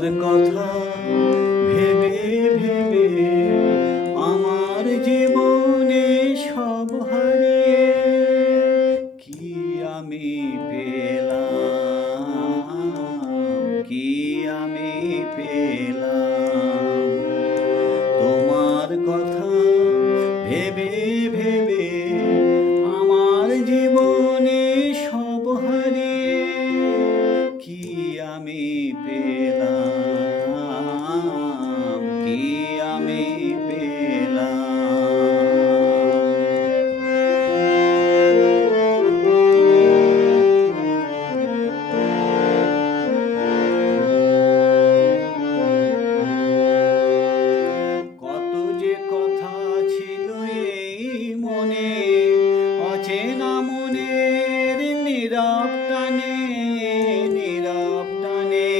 তোমার কথা ভেবে ভেবে আমার জীবনে সব হারিয়ে কি আমি পেলাম, কি আমি পেলাম। তোমার কথা ভেবে ভেবে আমার জীবনে সব হারিয়ে কি আমি পেলাম, কি আমি পেলাম। কত যে কথা ছিল এই মনে, অচেনা মনের নীরব টানে, নীরব টানে।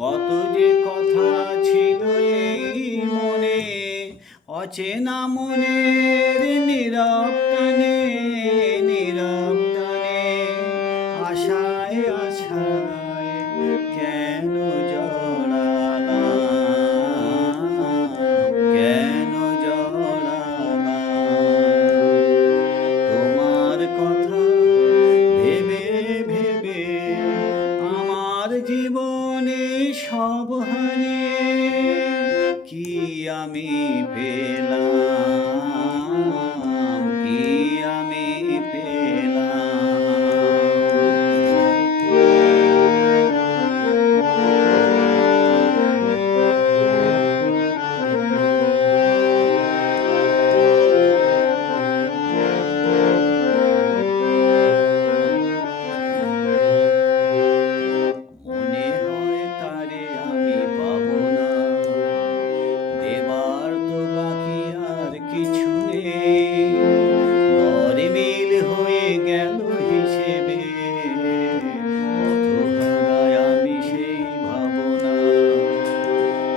কত যে কথা ছিল এই মনে, অচেনা মনের নীরব টানে, নীরব টানে। আশায় আশায় কেন জড়ালাম, কেন জড়ালাম। তোমার কথা ভেবে ভেবে আমার জীবনে সব হারিয়ে কি আমি পেলাম, কি আমি পেলাম। মনে হয় তারে আমি পাবো না, দেবার তো বাকি আর কিছু নেই। গরমিল হয়ে গেল হিসেবে, পথহারায় আমি সেই ভাবনা।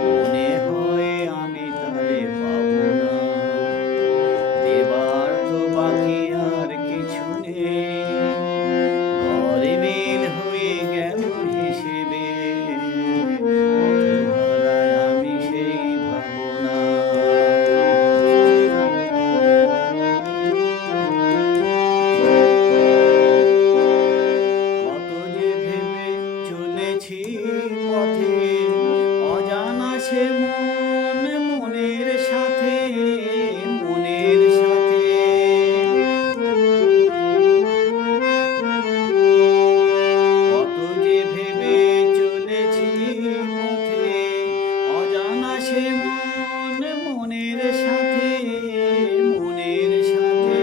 মনে হয় আমি তারে পাবো না, দেবার তো বাকি আর কিছু নেই। গরমিল হয়ে গেল হিসেবে, পথহারায় আমি সেই ভাবনা। কত যে ভেবে চলেছি পথে, অজানা সে মন মনের সাথে, মনের সাথে। কত যে ভেবে চলেছি পথে, অজানা সে মন মনের সাথে, মনের সাথে।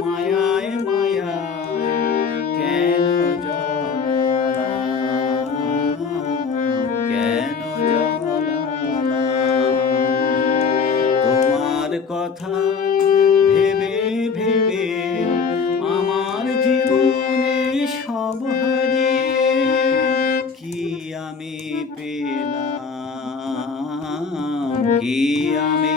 মায়ায় মায়ায় কেন জড়ালাম, কেন জড়ালাম। তোমার কথা ভেবে ভেবে আমার জীবনে সব হারিয়ে কি আমি পেলাম, কি আমি